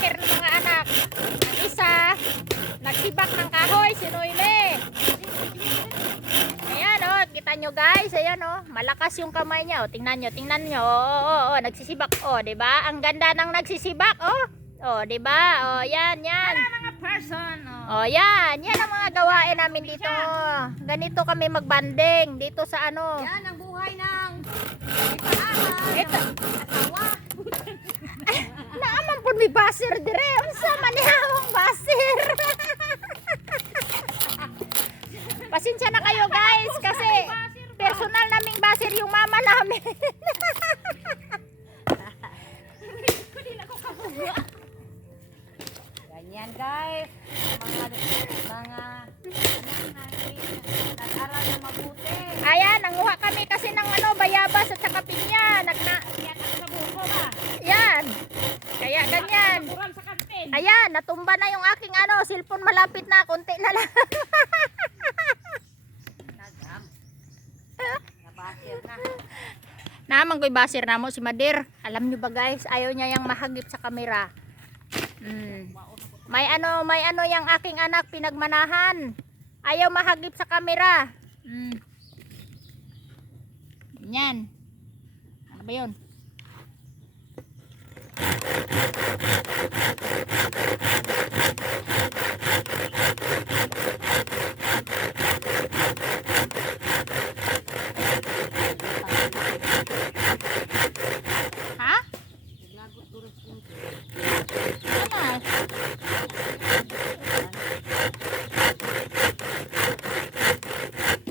walker ng mga anak. Ang isa, nagsibak ng kahoy, si Noyle. Ayan oh, kita nyo guys, ayan oh, malakas yung kamay niya. Oh, tingnan nyo, tingnan nyo. Oh, oh, oh, oh, nagsisibak. Oh, 'di ba? Ang ganda ng nagsisibak, oh. Oh, 'di ba? Oh, yan, yan. mga person. Oh. Oh, yan. Yan ang mga gawain namin dito. Ganito kami magbanding dito sa ano. Yan ang buhay ng may Ito. May basir dire. Unsa man nihawang basir? Pasensya na kayo guys kasi personal naming basir yung mama namin. Ganyan guys. Mga mga nag-aral na mabuti. Ayan, nanguha kami kasi ng ano, bayabas at saka pinya. Nagna, Yan ako sa buko ba? yan. Kaya ganyan. Kuran sa kantin. Ayan, natumba na yung aking ano, cellphone malapit na, konti na lang. Naman ko'y basir na mo si Madir. Alam nyo ba guys, ayaw niya yung mahagip sa kamera. Mm. May ano, may ano yung aking anak pinagmanahan. Ayaw mahagip sa kamera. Mm. Yan. Ano ba yun? Ha? Ano?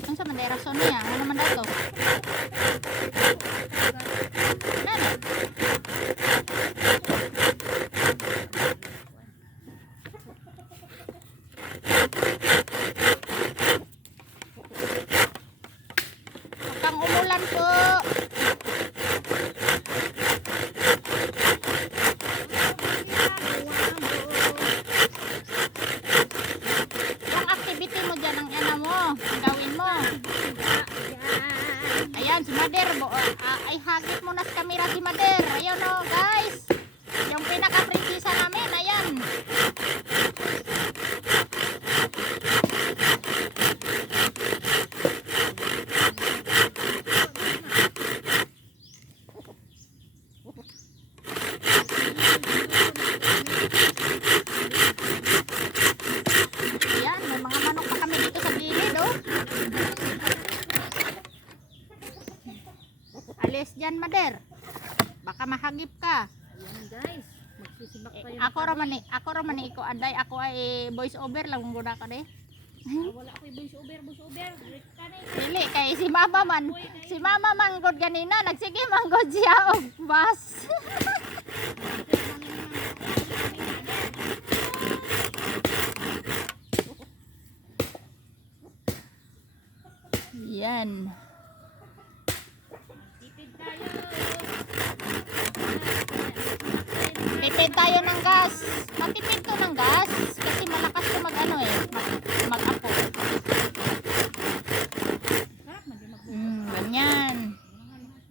Ano sa mandera son niya? Ano man daw to? Umulan po. Yung activity mo dyan, ang ano mo, ang gawin mo. Ayan, si Mader. Bo, ah, ay, hagit mo na sa camera si Mader. Ayun o, guys. Yung pinaka-prinsesa Alis dyan, Mader. Baka mahagip ka. Ayan guys. Magsisibak Eh, kayo. ako raman ni, ako raman ni ko anday ako ay voice over lang guna ka de. Ah, Wala ko voice over, voice over. Eh. Dili kay si Mama man. Si Mama manggod ganina nagsige manggod siya og bus. Yan. Tipid tayo. Tipid tayo ng gas. Matipid to ng gas kasi malakas to mag ano eh.